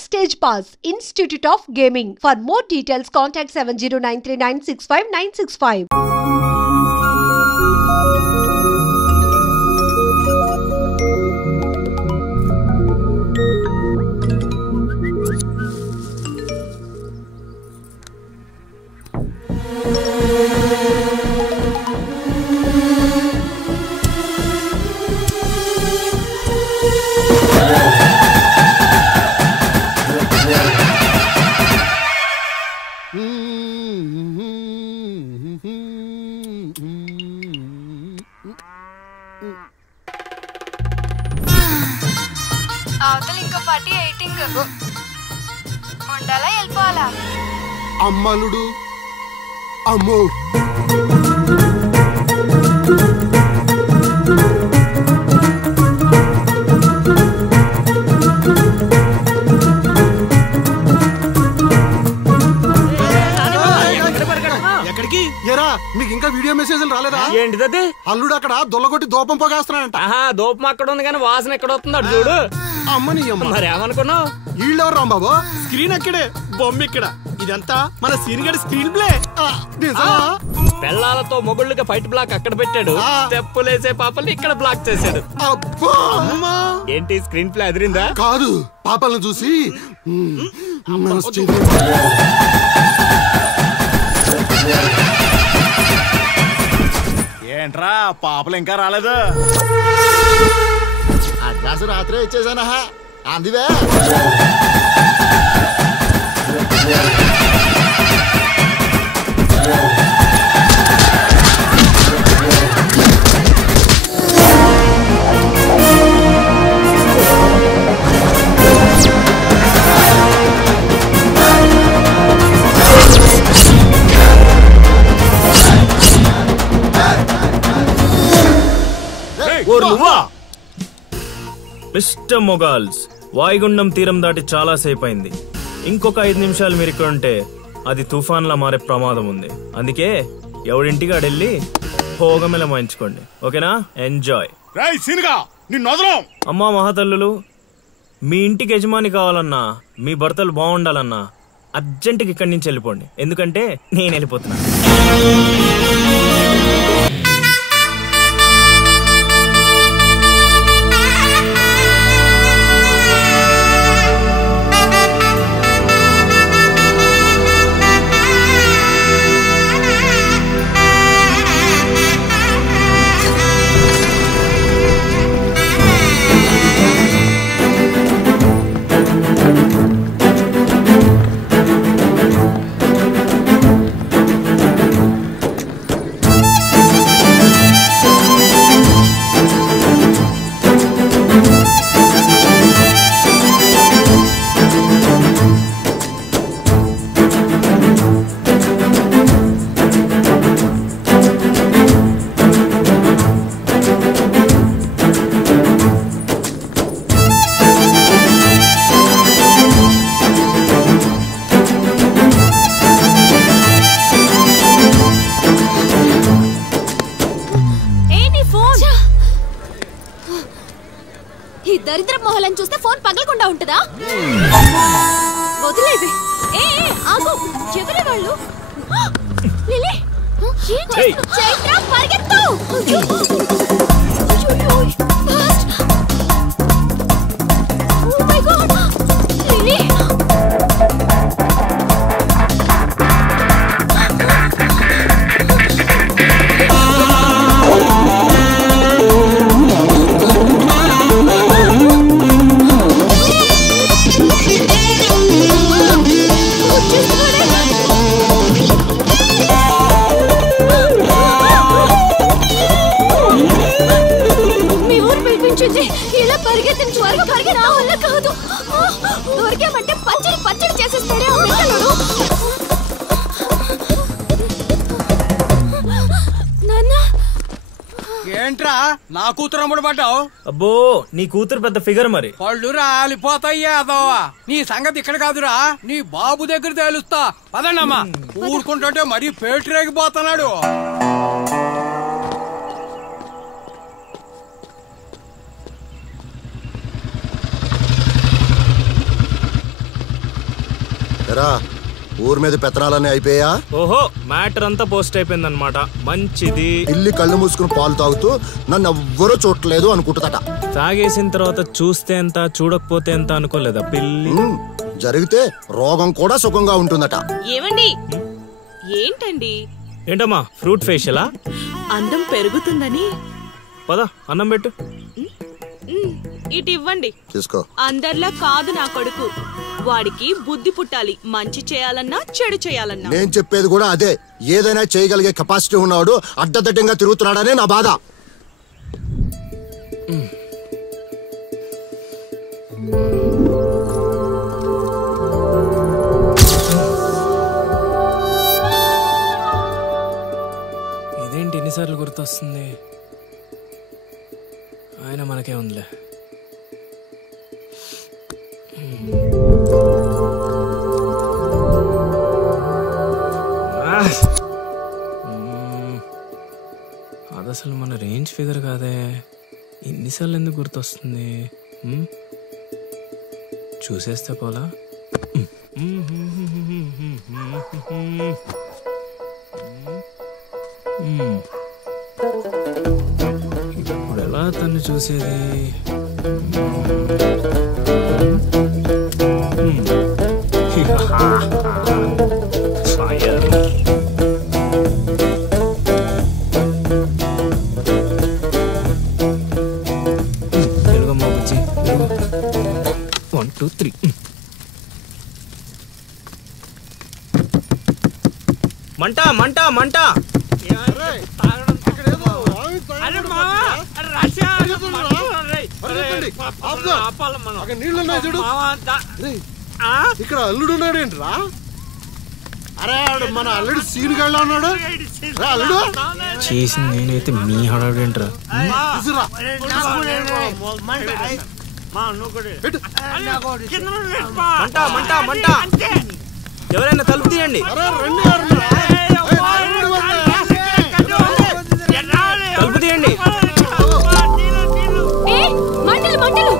Backstage Pass, Institute of Gaming. For more details, contact 7093965965. అవతల ఇంకో party ఎయిటింగ్ ఉండాలా వెళ్ళిపోవాలా? అమ్మలుడు అమ్మో ఎక్కడికి ఏరా మీకు ఇంకా వీడియో మెసేజ్లు రాలేదా? ఏంటిది? అల్లుడు అక్కడ దొల్లగొట్టి దూపం పొగేస్తున్నాడంట. దూపం అక్కడ ఉంది కానీ వాసన ఎక్కడ వస్తుంది అటు చూడు. అమ్మని అమ్మ మరి ఏమనుకున్నావు? వీళ్ళెవరు రాంబాబు? స్క్రీన్ అక్కడే, బొమ్మ ఇక్కడ. ఇదంతా మన సీన్ గడి స్క్రీన్ ప్లే. పెళ్ళాలతో మొగుళ్ళుగా ఫైట్ బ్లాక్ అక్కడ పెట్టాడు, తెప్పులేసే పాపల్ని ఇక్కడ బ్లాక్ చేశాడు. ఏంటి స్క్రీన్ ప్లే అదిరిందా? కాదు, పాపలను చూసి ఏంట్రా పాపలు ఇంకా రాలేదు? అడ్వాన్స్ రాత్రే ఇచ్చేసానా అందివే. మిస్టర్ మొగాల్స్, వాయుగుండం తీరం దాటి చాలా సేపు అయింది. ఇంకొక 5 నిమిషాలు మీరు ఇక్కడ ఉంటే అది తుఫాన్లా మారే ప్రమాదం ఉంది. అందుకే ఎవడింటికి ఆడెళ్ళి భోగమెల మాయించుకోండి. ఓకేనా? ఎంజాయ్. అమ్మా మహాతల్లులు, మీ ఇంటికి యజమాని కావాలన్నా, మీ భర్తలు బాగుండాలన్నా అర్జెంటుగా ఇక్కడి నుంచి వెళ్ళిపోండి. ఎందుకంటే నేను వెళ్ళిపోతున్నా. దరిద్ర మొహలని చూస్తే ఫోన్ పగలకుండా ఉంటదా? వదిలేవే. ఆగు, ఎవరి వాళ్ళు? లిలీ, చైత్ర పరిగెత్తు. Oh my God, Lily. ఇలా పరిగెత్తిన త్వరగా పరిగెత్తా వల్ల కాదు. దొరికామంటే పచ్చడి పచ్చడి చేసేస్తాడే ఆ పిల్లలు. నాన్న, ఏంట్రా నా కూతురు అమ్ముడు పడ్డావు? అబ్బో, నీ కూతురు పెద్ద ఫిగర్ మరి. పళ్ళు రాలిపోతాయ్యా అదోవా. నీ సంగతి ఇక్కడ కాదురా, నీ బాబు దగ్గర తేలుస్తా. పదండమ్మా. ఊరుకుంటుంటే మరీ పేటరేగిపోతున్నాడు. రా ఊరి మీద పెత్తనాలన్నీ అయిపోయా? ఓహో మ్యాటర్ అంతా పోస్ట్ అయిపోయింది అనమాట. మంచిది. ఇల్లి కళ్ళు మూసుకుని పాలు తాగుతూ నన్ను ఎవ్వరూ చూడలేదు అనుకుంటుందట. తాగేసిన తర్వాత చూస్తే ఎంత చూడకపోతే ఎంత అనుకోలేదా పిల్లి? జరిగితే రోగం కూడా సుఖంగా ఉంటుందట. ఏమండి ఏంటండి? ఏంటమ్మా ఫ్రూట్ ఫేషియలా? అందం పెరుగుతుందని. పద అన్నం పెట్టు. ఇటు ఇవ్వండి. తీసుకో. అందరిలా కాదు నా కొడుకు. వాడికి బుద్ధి పుట్టాలి. మంచి చేయాలన్నా చెడు చేయాలన్నా. నేను చెప్పేది కూడా అదే. ఏదైనా చేయగలిగే కెపాసిటీ ఉన్నవాడు అడ్డదిడ్డంగా తిరుగుతున్నాడనే నా బాధ. ఇదేంటి ఎన్నిసార్లు గుర్తొస్తుంది? ఆయన మనకే ఉందిలే. అది అసలు మన రేంజ్ ఫిగర్ కాదే. ఇన్నిసార్లు ఎందుకు గుర్తొస్తుంది? చూసేస్తే పోలా. ఇప్పుడు ఎలా తను చూసేది? తెలుగమ్మ బుజ్జి 1 2 3. మంట మంట మంట. ఇక్కడ అల్లుడు ఉన్నాడేంట్రా? అరే మన అల్లుడు సీన్ గళ్ళ ఉన్నాడు. అల్లుడు చేసింది నేనైతే మీ హడావిడేంట్రా? మంట మంట మంట. ఎవరైనా తలుపు తీయండి. తలుపు తీయండి. మంటలు మంటలు.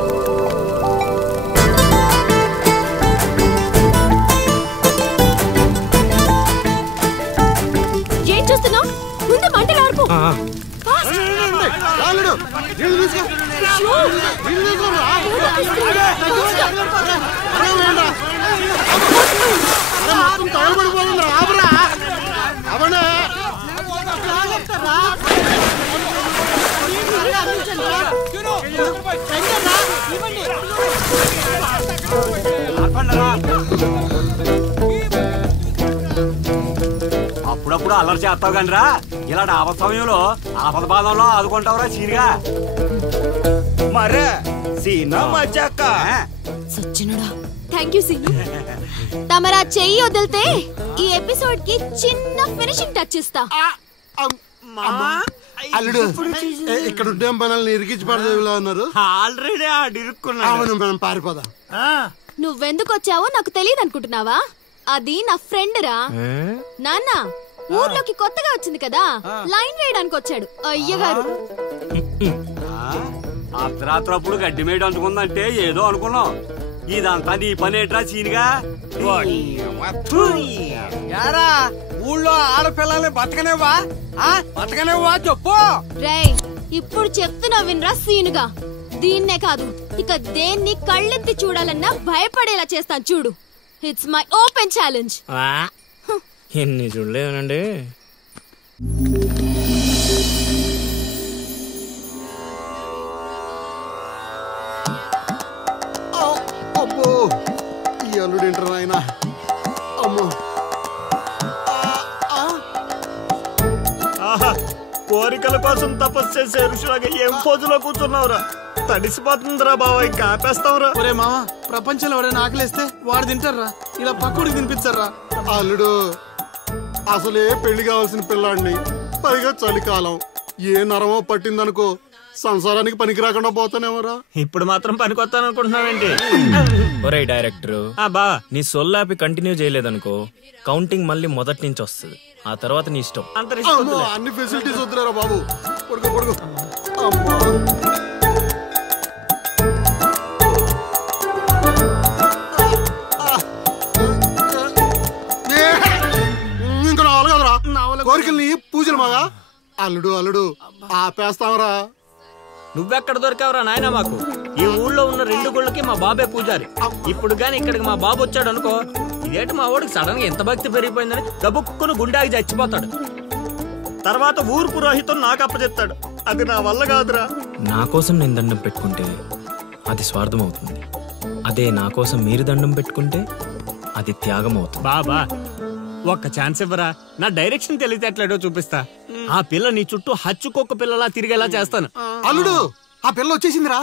ఏం చూస్తున్నావు? ముందు మంటలు ఆర్పు. అప్పుడప్పుడు అల్లరి చేస్తావు కానీ రా, ఇలాంటి ఆపద సమయంలో ఆపద బాధంలో ఆదుకుంటావురా సీనిగా. మరే సీనా మజాక సచ్చినుడా. Thank you Seenu. తమరా చెయ్యి వదిలితే ఈ ఎపిసోడ్ కి చిన్న ఫినిషింగ్ టచ్ ఇస్తా. అల్లుడు ఇక్కడ ఉండే మనల్ని ఇరికించి పడదేవిలా ఉన్నారు. ఆల్రెడీ ఆడిరుక్కున్నాను. మనం పారిపోదాం. నువ్వెందుకు వచ్చావో నాకు తెలియదు అనుకుంటున్నావా? అది నా ఫ్రెండ్ రా. నాన్న ఊర్లోకి కొత్తగా వచ్చింది కదా, లైన్ వేయడానికి వచ్చాడు అయ్యగారు. అర్ధరాత్రప్పుడు గడ్డి మేడ అంటుకుందంటే ఏదో అనుకున్నాం. ఇదంతా నీ పని ఏట్రా సీనిగా? యారా ఊళ్ళో ఆడపిల్లల్ని బతకనేవా? బతకనేవా చెప్పు. రేయ్ ఇప్పుడు చెప్తున్నా వినరా సీనుగా. దీన్నే కాదు ఇక దేన్ని కళ్ళెత్తి చూడాలన్నా భయపడేలా చేస్తాను చూడు. It's my open challenge. ఎన్ని చూడలేదనండి. అబ్బో ఈ అల్లుడు ఏంటారు ఆయన? అమ్మో కోరికల కోసం తపస్సు చేసే ఋషులాగా ఏం పోజులో కూర్చున్నావురా? తడిసిపోతుందిరా బావా, ఇంకా ఆపేస్తావురా. ఒరే మామ, ప్రపంచంలో ఎవరైనా ఆకలిస్తే వాడు తింటారా? ఇలా పక్కుడికి తినిపించారా? అల్లుడు అసలే పెళ్లి కావాల్సిన పిల్లాడిని, పైగా చలికాలం, ఏ నరమో పట్టిందనుకో సంసారానికి పనికి రాకుండా పోతానేమరా. ఇప్పుడు మాత్రం పనికొత్తాను అనుకుంటున్నావేంటి? ఒరే డైరెక్టర్, బా నీ సొల్లాపి కంటిన్యూ చేయలేదనుకో కౌంటింగ్ మళ్ళీ మొదటి నుంచి వస్తుంది. ఆ తర్వాత నీ ఇష్టం. అన్ని ఫెసిలిటీస్ వద్దురా బాబు. పడుకో పడుకో. పూజలు మగా అల్లుడు అల్లుడు ఆపేస్తావరా. నువ్వెక్కడ దొరికావురా నాయన మాకు? ఈ ఊళ్ళో ఉన్న 2 గుళ్ళకి మా బాబే పూజారి. ఇప్పుడు గాని ఇక్కడికి మా బాబు వచ్చాడు అనుకో, ఇదేంటి మా వాడికి సడన్ గా ఎంత భక్తి పెరిగిపోయిందని గబుక్కును గుండాకి చచ్చిపోతాడు. తర్వాత ఊరు పురోహితం నాకు అప్పచెప్తాడు. అది నా వల్ల కాదురా. నా కోసం నేను దండం పెట్టుకుంటే అది స్వార్థం అవుతుంది. అదే నా కోసం మీరు దండం పెట్టుకుంటే అది త్యాగం అవుతుంది. బాబా ఒక్క ఛాన్స్ ఇవ్వరా, నా డైరెక్షన్ తెలివితేటలేడో చూపిస్తా. ఆ పిల్ల నీ చుట్టూ హచ్చుకొక్క పిల్లలా తిరిగేలా చేస్తాను. అల్లుడు ఆ పిల్ల వచ్చేసిందిరా.